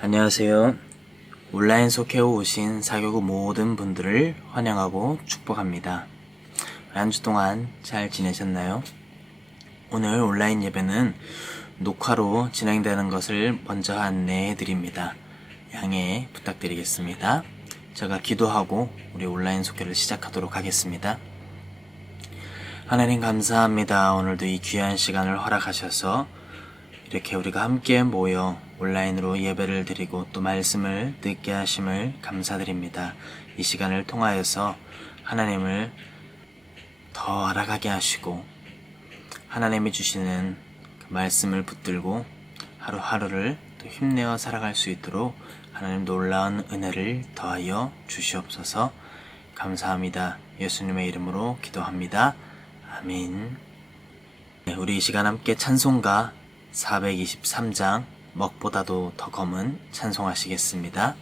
안녕하세요. 온라인 속해 오신 사교구 모든 분들을 환영하고 축복합니다. 한 주 동안 잘 지내셨나요? 오늘 온라인 예배는 녹화로 진행되는 것을 먼저 안내해 드립니다. 양해 부탁드리겠습니다. 제가 기도하고 우리 온라인 속회를 시작하도록 하겠습니다. 하나님 감사합니다. 오늘도 이 귀한 시간을 허락하셔서 이렇게 우리가 함께 모여 온라인으로 예배를 드리고 또 말씀을 듣게 하심을 감사드립니다. 이 시간을 통하여서 하나님을 더 알아가게 하시고 하나님이 주시는 그 말씀을 붙들고 하루하루를 또 힘내어 살아갈 수 있도록 하나님 놀라운 은혜를 더하여 주시옵소서. 감사합니다. 예수님의 이름으로 기도합니다. 아멘. 우리 이 시간 함께 찬송가 423장 먹보다도 더 검은 찬송하시겠습니다.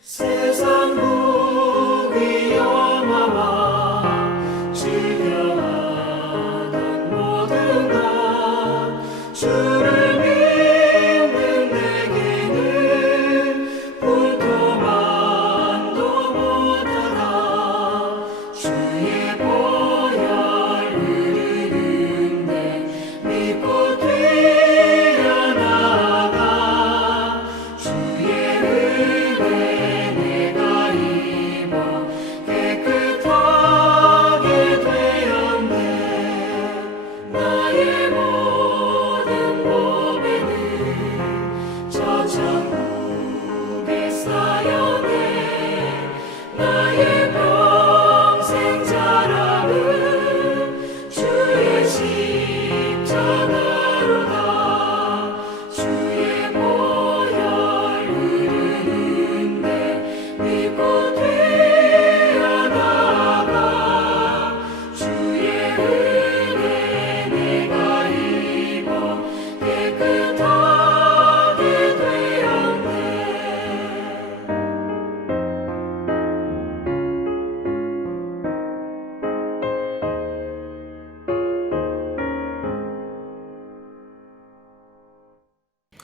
세상 무기 영화와 즐겨하던 모든 것 주를 믿는 내게는 불도만도 못하다. 주의 보혈 흐르는데 믿고 뛰어나가. 주의 은혜 내가 입어 깨끗하게 되었네.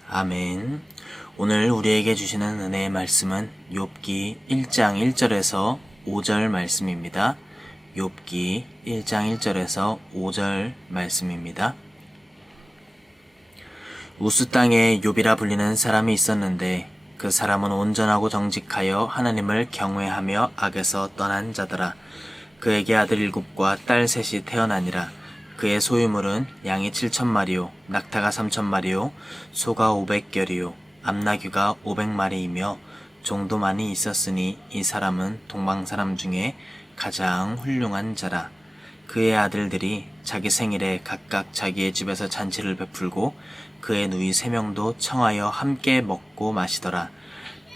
아멘. 오늘 우리에게 주시는 은혜의 말씀은 욥기 1장 1절에서 5절 말씀입니다. 욥기 1장 1절에서 5절 말씀입니다. 우스 땅에 욥이라 불리는 사람이 있었는데 그 사람은 온전하고 정직하여 하나님을 경외하며 악에서 떠난 자더라. 그에게 아들 7과 딸 3이 태어나니라. 그의 소유물은 양이 7,000마리요 낙타가 3,000마리요 소가 500결이요 암나귀가 500마리이며 종도 많이 있었으니 이 사람은 동방 사람 중에 가장 훌륭한 자라. 그의 아들들이 자기 생일에 각각 자기의 집에서 잔치를 베풀고 그의 누이 3명도 청하여 함께 먹고 마시더라.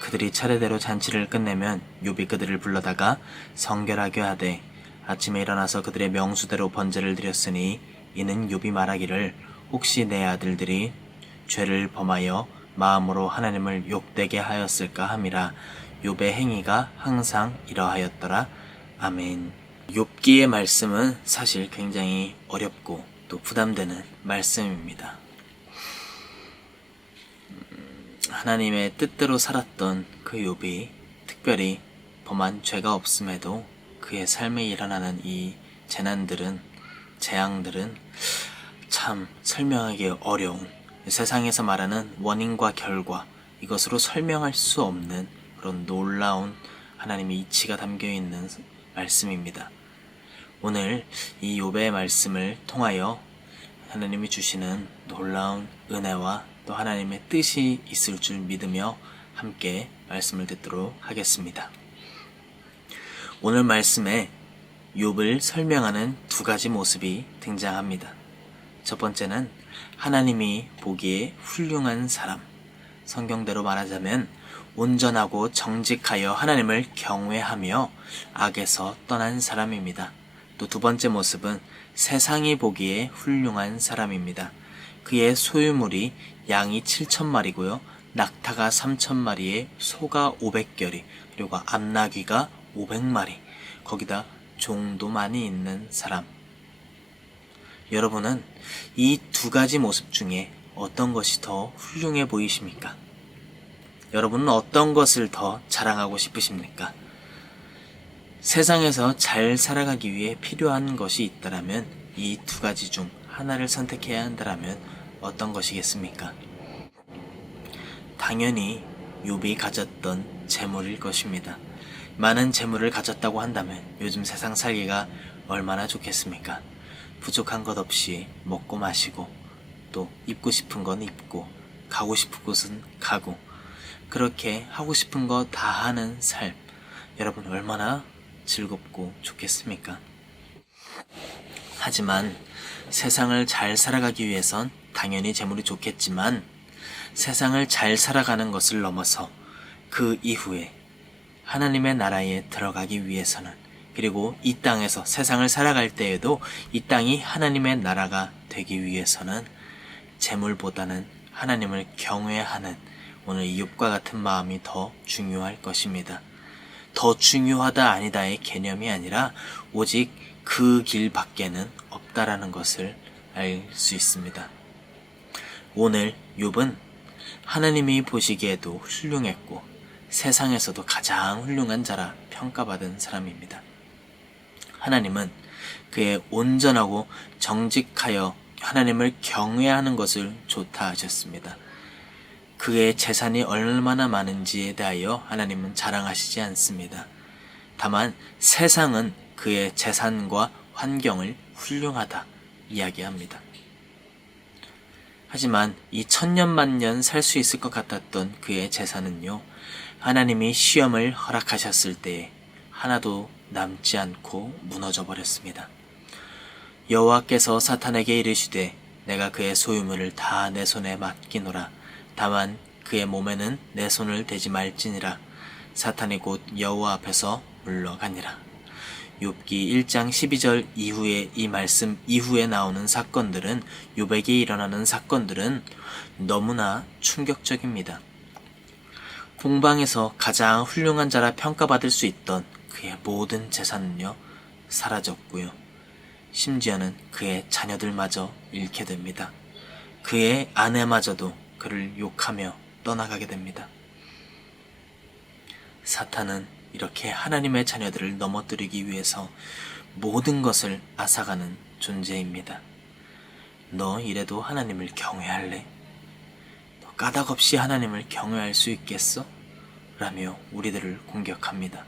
그들이 차례대로 잔치를 끝내면 욥이 그들을 불러다가 성결하게 하되 아침에 일어나서 그들의 명수대로 번제를 드렸으니 이는 욥이 말하기를 혹시 내 아들들이 죄를 범하여 마음으로 하나님을 욕되게 하였을까 함이라. 욥의 행위가 항상 이러하였더라. 아멘. 욥기의 말씀은 사실 굉장히 어렵고 또 부담되는 말씀입니다. 하나님의 뜻대로 살았던 그 욥이 특별히 범한 죄가 없음에도 그의 삶에 일어나는 이 재앙들은 참 설명하기 어려운, 세상에서 말하는 원인과 결과, 이것으로 설명할 수 없는 그런 놀라운 하나님의 이치가 담겨있는 말씀입니다. 오늘 이 욥의 말씀을 통하여 하나님이 주시는 놀라운 은혜와 또 하나님의 뜻이 있을 줄 믿으며 함께 말씀을 듣도록 하겠습니다. 오늘 말씀에 욥을 설명하는 2가지 모습이 등장합니다. 첫 번째는 하나님이 보기에 훌륭한 사람, 성경대로 말하자면 온전하고 정직하여 하나님을 경외하며 악에서 떠난 사람입니다. 또 2번째 모습은 세상이 보기에 훌륭한 사람입니다. 그의 소유물이 양이 7,000마리고요. 낙타가 3,000마리에 소가 500결이, 그리고 암나귀가 500마리, 거기다 종도 많이 있는 사람. 여러분은 이 2가지 모습 중에 어떤 것이 더 훌륭해 보이십니까? 여러분은 어떤 것을 더 자랑하고 싶으십니까? 세상에서 잘 살아가기 위해 필요한 것이 있다면 이 2가지 중 하나를 선택해야 한다면 어떤 것이겠습니까? 당연히 욥이 가졌던 재물일 것입니다. 많은 재물을 가졌다고 한다면 요즘 세상 살기가 얼마나 좋겠습니까? 부족한 것 없이 먹고 마시고 또 입고 싶은 건 입고 가고 싶은 곳은 가고 그렇게 하고 싶은 거 다 하는 삶, 여러분 얼마나 즐겁고 좋겠습니까? 하지만 세상을 잘 살아가기 위해선 당연히 재물이 좋겠지만 세상을 잘 살아가는 것을 넘어서 그 이후에 하나님의 나라에 들어가기 위해서는, 그리고 이 땅에서 세상을 살아갈 때에도 이 땅이 하나님의 나라가 되기 위해서는 재물보다는 하나님을 경외하는 오늘 욥과 같은 마음이 더 중요할 것입니다. 더 중요하다 아니다의 개념이 아니라 오직 그 길 밖에는 없다라는 것을 알 수 있습니다. 오늘 욥은 하나님이 보시기에도 훌륭했고 세상에서도 가장 훌륭한 자라 평가받은 사람입니다. 하나님은 그의 온전하고 정직하여 하나님을 경외하는 것을 좋다 하셨습니다. 그의 재산이 얼마나 많은지에 대하여 하나님은 자랑하시지 않습니다. 다만 세상은 그의 재산과 환경을 훌륭하다 이야기합니다. 하지만 이 1000년 살 수 있을 것 같았던 그의 재산은요, 하나님이 시험을 허락하셨을 때에 하나도 남지 않고 무너져 버렸습니다. 여호와께서 사탄에게 이르시되 내가 그의 소유물을 다 내 손에 맡기노라. 다만 그의 몸에는 내 손을 대지 말지니라. 사탄이 곧 여호와 앞에서 물러가니라. 욥기 1장 12절 이후에, 이 말씀 이후에 나오는 사건들은, 욥에게 일어나는 사건들은 너무나 충격적입니다. 공방에서 가장 훌륭한 자라 평가받을 수 있던 그의 모든 재산은요 사라졌고요. 심지어는 그의 자녀들마저 잃게 됩니다. 그의 아내마저도 그를 욕하며 떠나가게 됩니다. 사탄은 이렇게 하나님의 자녀들을 넘어뜨리기 위해서 모든 것을 앗아가는 존재입니다. 너 이래도 하나님을 경외할래? 너 까닭없이 하나님을 경외할 수 있겠어? 라며 우리들을 공격합니다.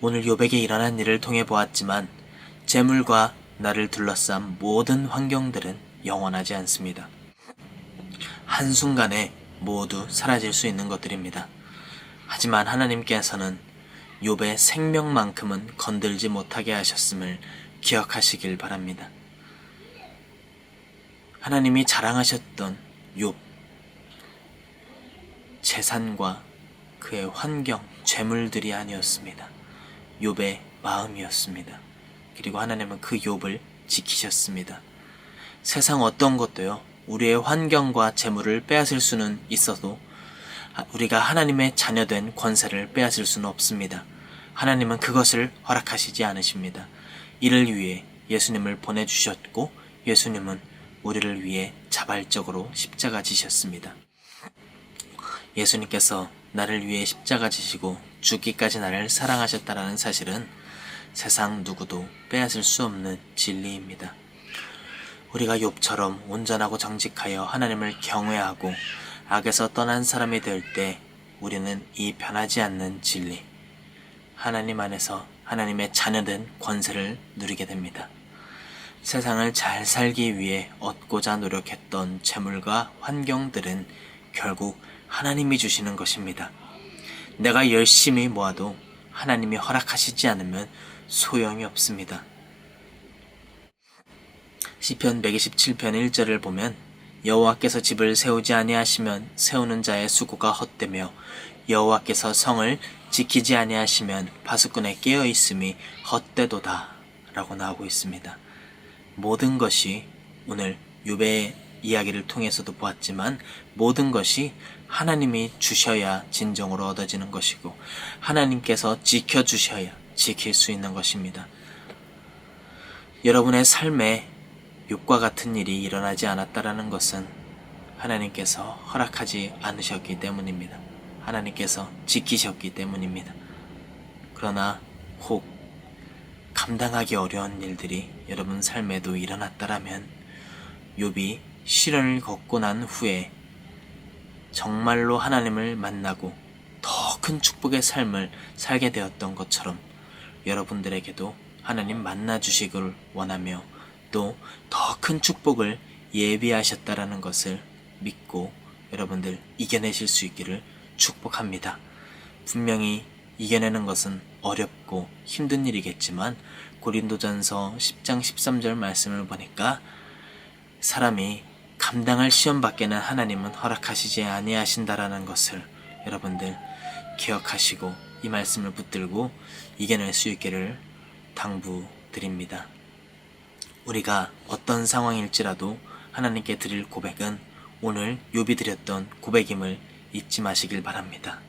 오늘 욥에게 일어난 일을 통해 보았지만 재물과 나를 둘러싼 모든 환경들은 영원하지 않습니다. 한순간에 모두 사라질 수 있는 것들입니다. 하지만 하나님께서는 욥의 생명만큼은 건들지 못하게 하셨음을 기억하시길 바랍니다. 하나님이 자랑하셨던 욥, 재산과 그의 환경, 재물들이 아니었습니다. 욥의 마음이었습니다. 그리고 하나님은 그 욥을 지키셨습니다. 세상 어떤 것도요, 우리의 환경과 재물을 빼앗을 수는 있어도 우리가 하나님의 자녀된 권세를 빼앗을 수는 없습니다. 하나님은 그것을 허락하시지 않으십니다. 이를 위해 예수님을 보내주셨고 예수님은 우리를 위해 자발적으로 십자가 지셨습니다. 예수님께서 나를 위해 십자가 지시고 죽기까지 나를 사랑하셨다라는 사실은 세상 누구도 빼앗을 수 없는 진리입니다. 우리가 욥처럼 온전하고 정직하여 하나님을 경외하고 악에서 떠난 사람이 될 때 우리는 이 변하지 않는 진리, 하나님 안에서 하나님의 자녀된 권세를 누리게 됩니다. 세상을 잘 살기 위해 얻고자 노력했던 재물과 환경들은 결국 하나님이 주시는 것입니다. 내가 열심히 모아도 하나님이 허락하시지 않으면 소용이 없습니다. 시편 127편 1절을 보면 여호와께서 집을 세우지 아니하시면 세우는 자의 수고가 헛되며 여호와께서 성을 지키지 아니하시면 파수꾼의 깨어있음이 헛되도다 라고 나오고 있습니다. 모든 것이 오늘 욥의 이야기를 통해서도 보았지만 모든 것이 하나님이 주셔야 진정으로 얻어지는 것이고 하나님께서 지켜주셔야 지킬 수 있는 것입니다. 여러분의 삶에 욥과 같은 일이 일어나지 않았다라는 것은 하나님께서 허락하지 않으셨기 때문입니다. 하나님께서 지키셨기 때문입니다. 그러나 혹 감당하기 어려운 일들이 여러분 삶에도 일어났다라면 욥이 시련을 겪고 난 후에 정말로 하나님을 만나고 더 큰 축복의 삶을 살게 되었던 것처럼 여러분들에게도 하나님 만나 주시기를 원하며 또 더 큰 축복을 예비하셨다라는 것을 믿고 여러분들 이겨내실 수 있기를 축복합니다. 분명히 이겨내는 것은 어렵고 힘든 일이겠지만 고린도전서 10장 13절 말씀을 보니까 사람이 감당할 시험 밖에는 하나님은 허락하시지 아니하신다라는 것을 여러분들 기억하시고 이 말씀을 붙들고 이겨낼 수 있기를 당부드립니다. 우리가 어떤 상황일지라도 하나님께 드릴 고백은 오늘 욥이 드렸던 고백임을 잊지 마시길 바랍니다.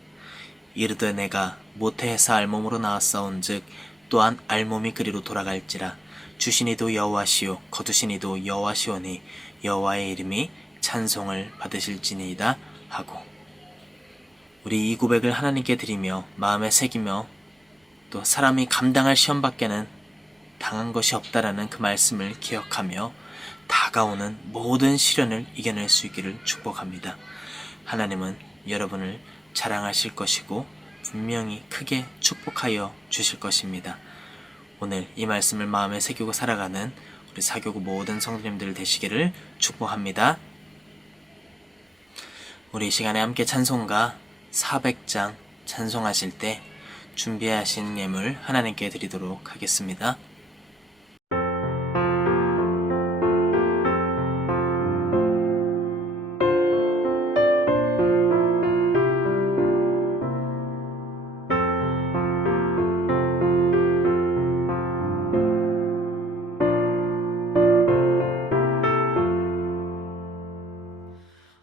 이르되 내가 모태에서 알몸으로 나왔사온즉 또한 알몸이 그리로 돌아갈지라 주시니도 여호와시요 거두시니도 여호와시오니 여호와의 이름이 찬송을 받으실지니이다 하고 우리 이 고백을 하나님께 드리며 마음에 새기며 또 사람이 감당할 시험 밖에는 당한 것이 없다라는 그 말씀을 기억하며 다가오는 모든 시련을 이겨낼 수 있기를 축복합니다. 하나님은 여러분을 자랑하실 것이고 분명히 크게 축복하여 주실 것입니다. 오늘 이 말씀을 마음에 새기고 살아가는 우리 사교구 모든 성도님들 되시기를 축복합니다. 우리 이 시간에 함께 찬송가 400장 찬송하실 때 준비하신 예물 하나님께 드리도록 하겠습니다.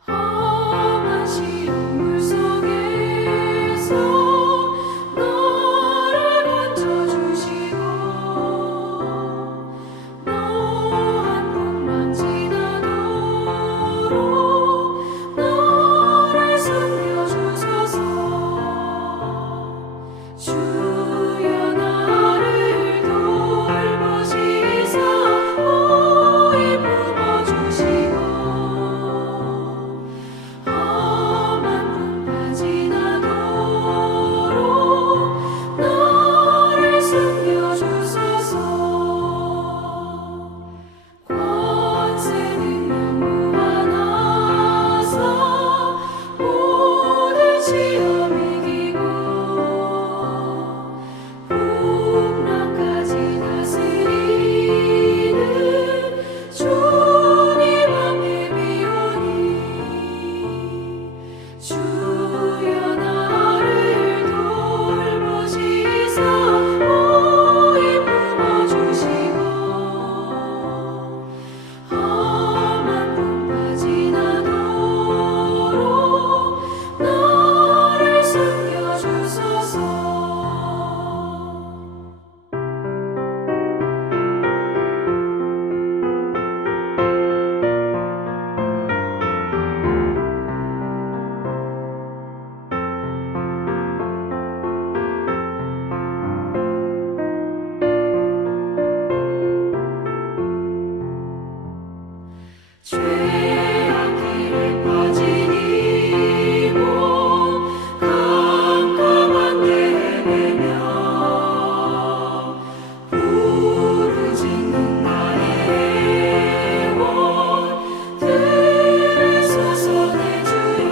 험한 시험 물속에서 너를 건져주시고 죄악길에 빠진 이몸 캄캄한 데에 매며 부르짖는 나의 애원 들으소서 내 주여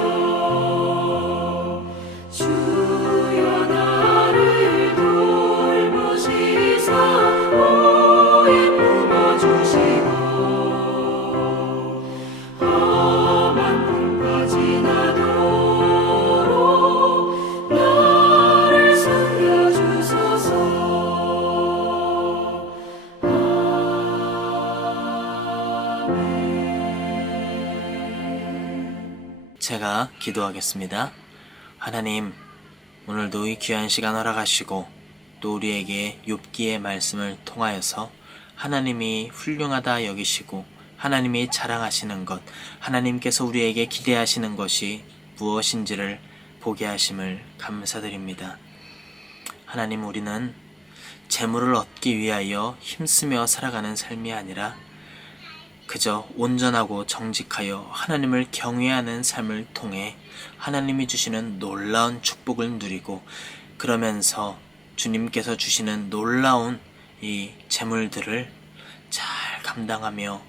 주여 나를 돌보시사 오해 품어주시고 험한 꿈까지 나도록 나를 살려주소서. 제가 기도하겠습니다. 하나님, 오늘도 이 귀한 시간 허락하시고 또 우리에게 욥기의 말씀을 통하여서 하나님이 훌륭하다 여기시고 하나님이 자랑하시는 것, 하나님께서 우리에게 기대하시는 것이 무엇인지를 보게 하심을 감사드립니다. 하나님, 우리는 재물을 얻기 위하여 힘쓰며 살아가는 삶이 아니라 그저 온전하고 정직하여 하나님을 경외하는 삶을 통해 하나님이 주시는 놀라운 축복을 누리고 그러면서 주님께서 주시는 놀라운 이 재물들을 잘 감당하며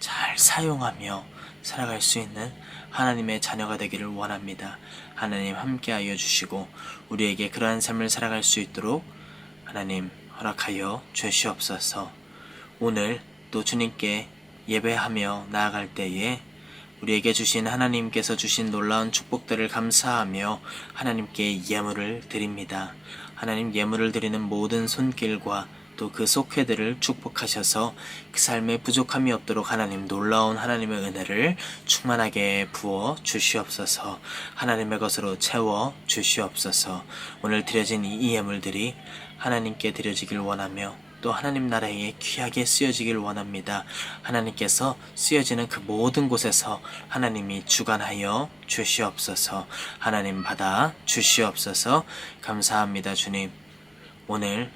잘 사용하며 살아갈 수 있는 하나님의 자녀가 되기를 원합니다. 하나님 함께하여 주시고 우리에게 그러한 삶을 살아갈 수 있도록 하나님 허락하여 주시옵소서. 오늘 또 주님께 예배하며 나아갈 때에 우리에게 주신 하나님께서 주신 놀라운 축복들을 감사하며 하나님께 예물을 드립니다. 하나님 예물을 드리는 모든 손길과 또 그 속회들을 축복하셔서 그 삶에 부족함이 없도록 하나님 놀라운 하나님의 은혜를 충만하게 부어 주시옵소서. 하나님의 것으로 채워 주시옵소서. 오늘 드려진 이 예물들이 하나님께 드려지길 원하며 또 하나님 나라에 귀하게 쓰여지길 원합니다. 하나님께서 쓰여지는 그 모든 곳에서 하나님이 주관하여 주시옵소서. 하나님 받아 주시옵소서. 감사합니다. 주님, 오늘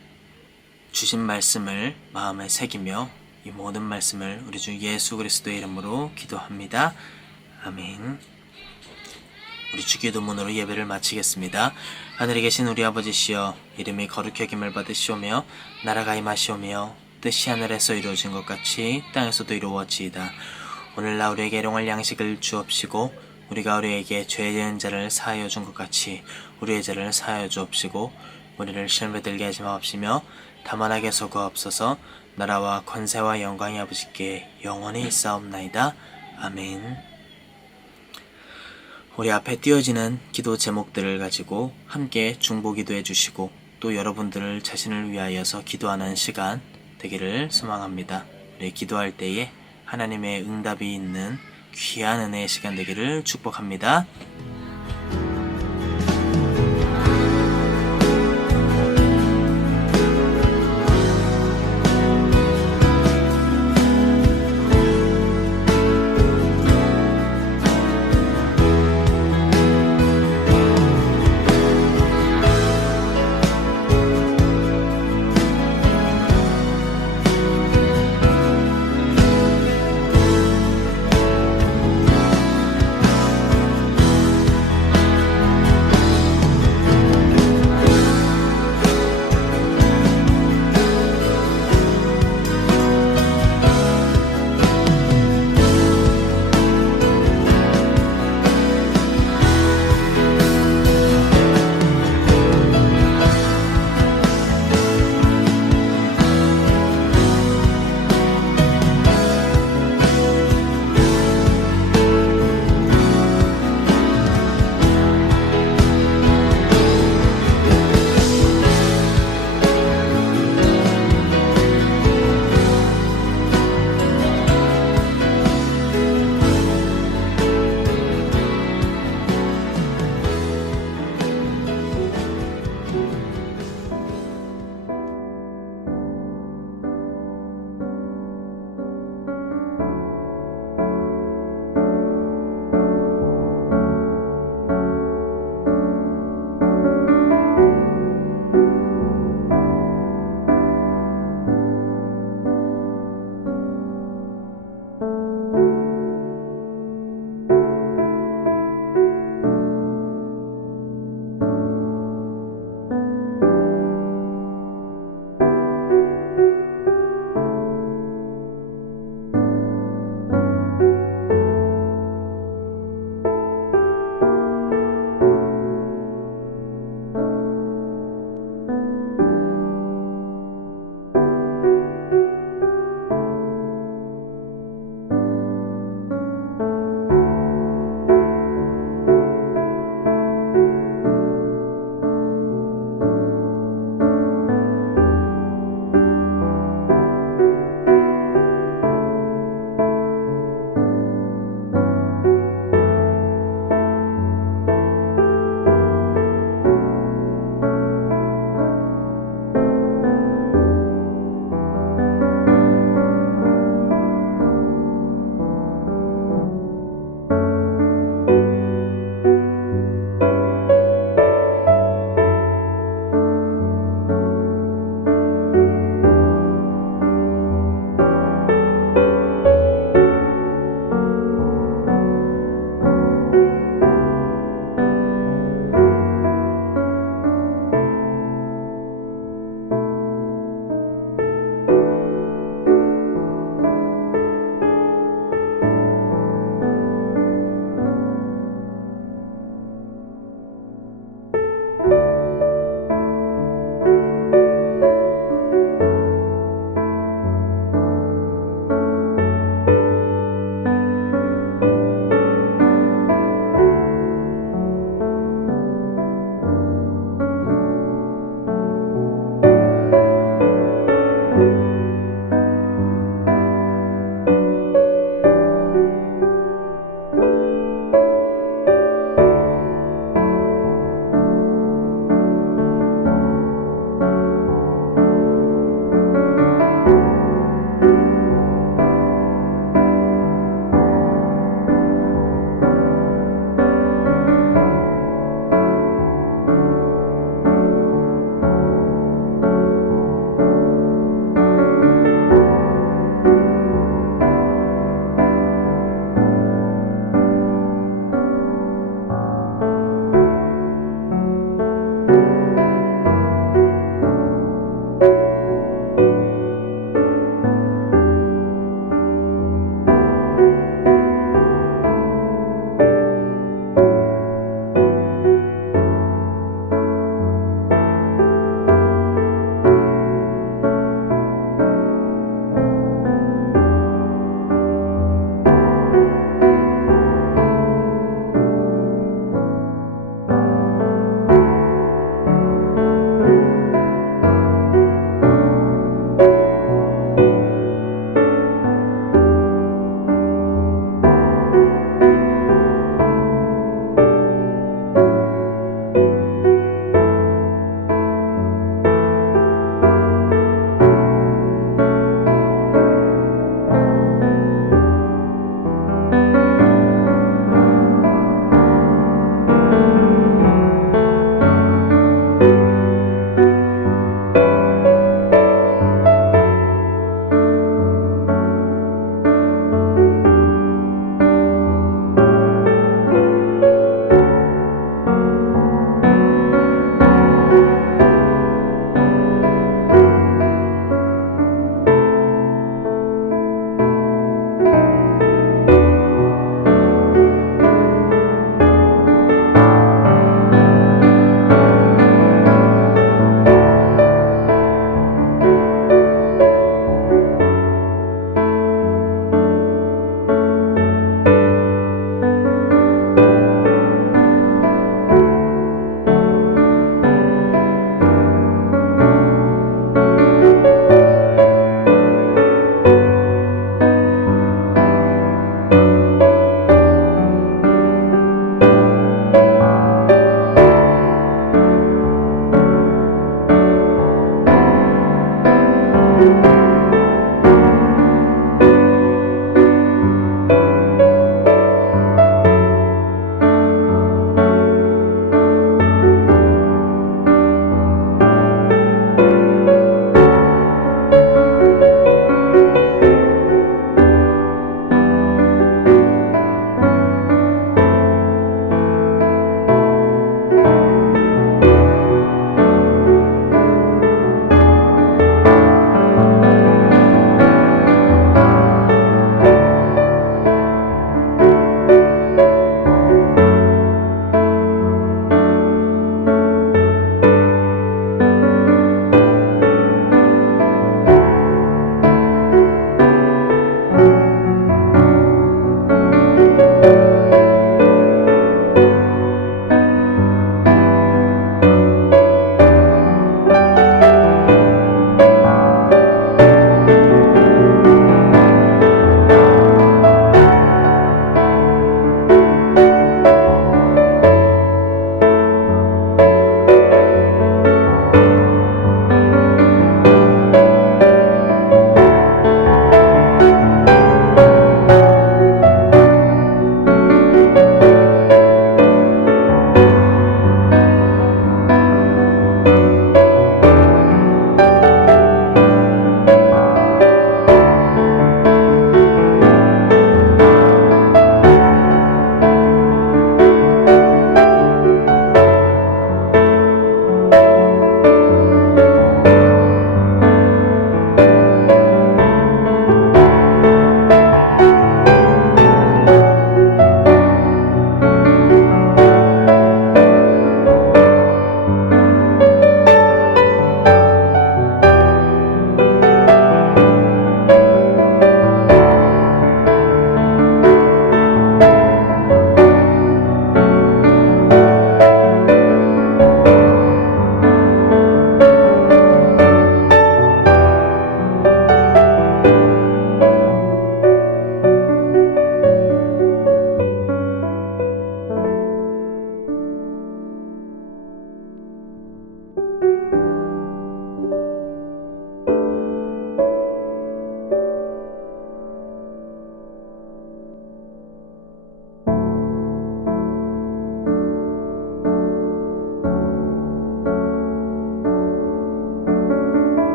주신 말씀을 마음에 새기며 이 모든 말씀을 우리 주 예수 그리스도의 이름으로 기도합니다. 아멘. 우리 주기도문으로 예배를 마치겠습니다. 하늘에 계신 우리 아버지시여, 이름이 거룩히 여김을 받으시오며 나라가 임하시오며 뜻이 하늘에서 이루어진 것 같이 땅에서도 이루어지이다. 오늘날 우리에게 일용할 양식을 주옵시고 우리가 우리에게 죄 지은 자를 사하여 준 것 같이 우리의 죄를 사하여 주옵시고 우리를 시험에 들게 하지 마옵시며 다만 악에 속하옵소서. 나라와 권세와 영광이 아버지께 영원히 있사옵나이다. 아멘. 우리 앞에 띄어지는 기도 제목들을 가지고 함께 중보기도해 주시고 또 여러분들을 자신을 위하여서 기도하는 시간 되기를 소망합니다. 우리 기도할 때에 하나님의 응답이 있는 귀한 은혜의 시간 되기를 축복합니다.